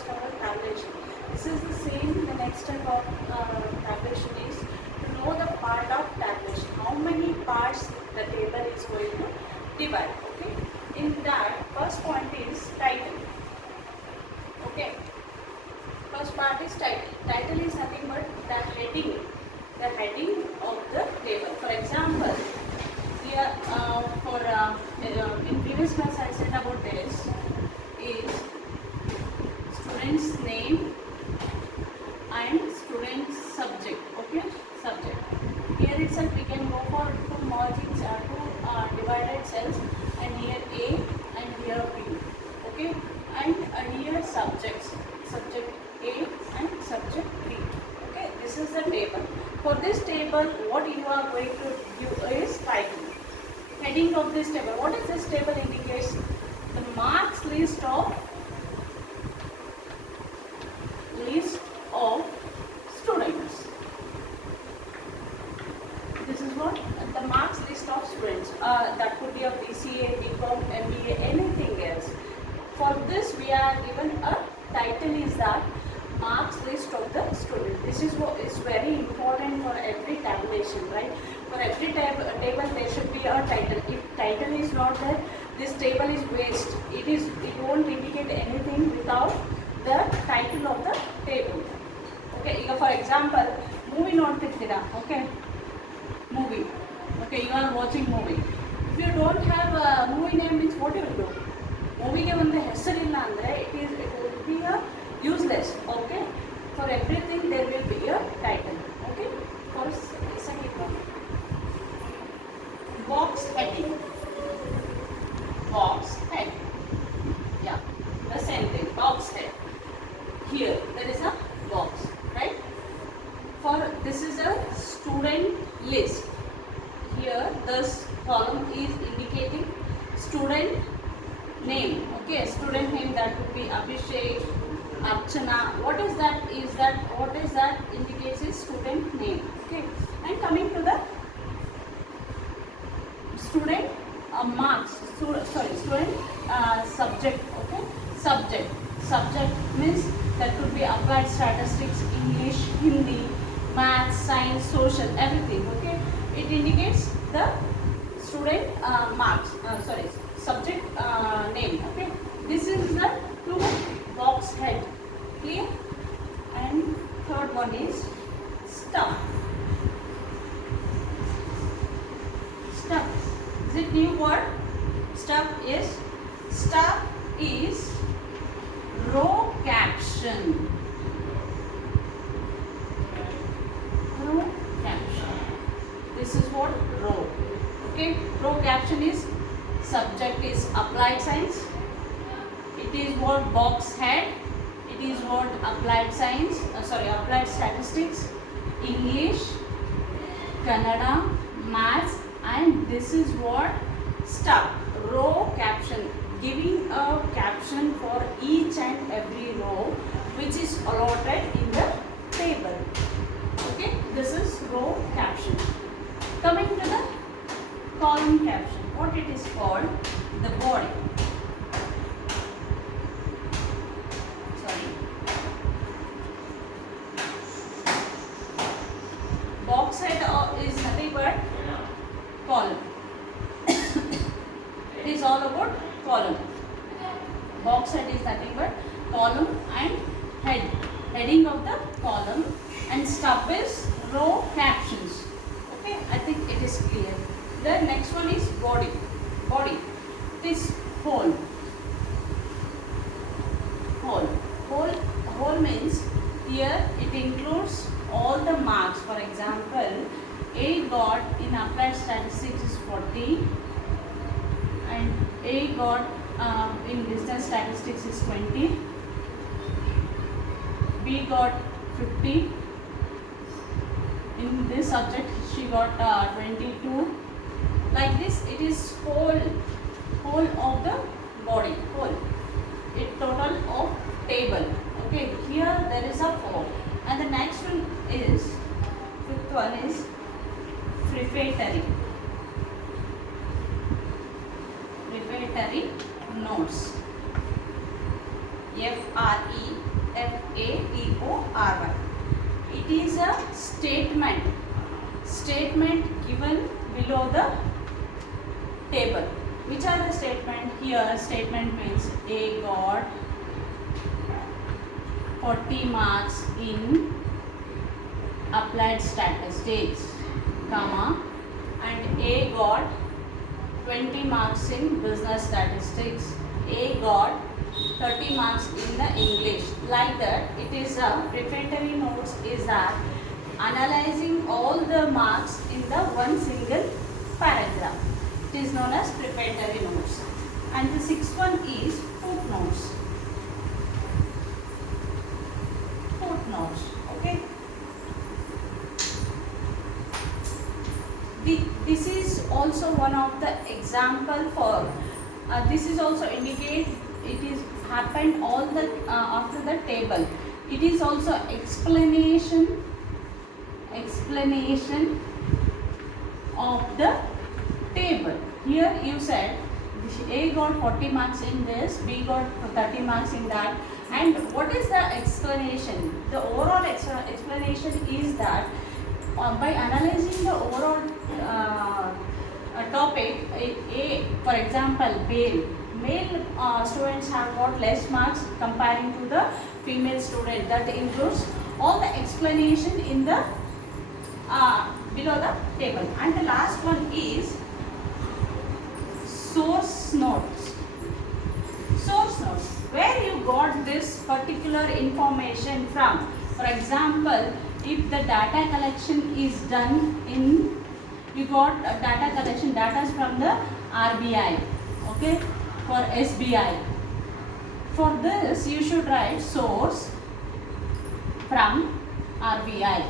first of all tabulation. This is the same. The next step of tabulation is to know the part of tabulation. How many parts the table is going to divide. Okay. In that, first point is title. Okay. First part is title. Title is nothing but the heading. The heading of the table. For example, here in previous class I said about this is student's name and student's subject. Okay, subject. Here itself we can go for two margins or two divided cells, and here A and here B. Okay, and here subjects. Subject A and subject B. Okay, this is the table. For this table, what you are going to do is title. Heading of this table. What is this table indicates? The marks list of students. This is what the marks list of students. That could be a BCA, BCom, MBA, anything else. For this, we are given a title is that marks list of the student. This is what is very important for every tabulation, right? For every table there should be a title. If title is not there, this table is waste. It won't indicate anything without the title of the table. Okay, for example, movie ನೋಡ್ತಿರ್ತೀರಾ. Okay, movie. Okay, you are watching movie. If you don't have a movie name, means what you will do? ಮೂವಿಗೆ ಒಂದು ಹೆಸರಿಲ್ಲ ಅಂದರೆ it will be a useless. Okay, for everything there will be a title. Okay, for second one, box heading. Box head. Yeah, the same thing. Box head. Here there is a box, right? For this is a student list. Here this column is indicating student name. Okay, student name, that would be Abhishek, Archana. What is that? What is that indicates is student name. Okay, and coming to the student marks. Student subject. Okay, subject means that could be applied statistics, English, Hindi, maths, science, social, everything. Okay, it indicates the student marks. Subject name. Okay, this is the two box head. Clear? And third one is stuff. Is it new word? Stuff is row caption. Row caption. This is what row. Okay, row caption is subject is applied science. It is what box head. It is what applied science. Applied statistics, English, Kannada, maths, and this is what stuff. Row caption, giving a caption for each and every row which is allotted in the table. Okay, this is row caption. Coming to the column caption. What it is called? The body. Box head is nothing but column. It is all about column. Box head is nothing but column and heading of the column, and stuff is row captions. Okay, I think it is clear. The next one is body. This whole means here it includes all the marks. For example, A got in applied statistics is 40, and A got in business statistics is 20, B got 50, in this subject she got 22. Like this, it is whole of the body, it total of table. Okay, here there is a 4, and the next one is, fifth one is prefatory notes. FRE FATORY. It is a statement given below the table. Which are the statement? Here statement means A got 40 marks in applied statistics, comma, and A got 20 marks in business statistics. A got 30 marks in the English. Like that, it is a prefatory notes is that analyzing all the marks in the one single paragraph. It is known as prefatory notes. And the sixth one is footnotes. Footnotes. Okay. This is also one of the example for. This is also indicate it is happened all the after the table. It is also explanation of the table. Here you said A got 40 marks in this, B got 30 marks in that. And what is the explanation? The overall explanation is that by analyzing the overall topic, for example, male students have got less marks comparing to the female student. That includes all the explanation in the below the table. And the last one is source notes. Source notes, where you got this particular information from. For example, if the data collection is done in, you got data collection data from the RBI, okay, for SBI. For this you should write source from RBI.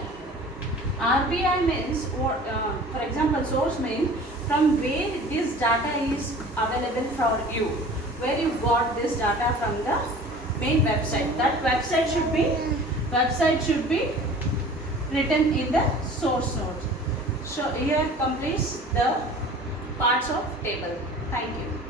RBI means, for example, source means from where this data is available for you, where you got this data from the main website. That website should be written in the source note. So here completes the parts of table. Thank you.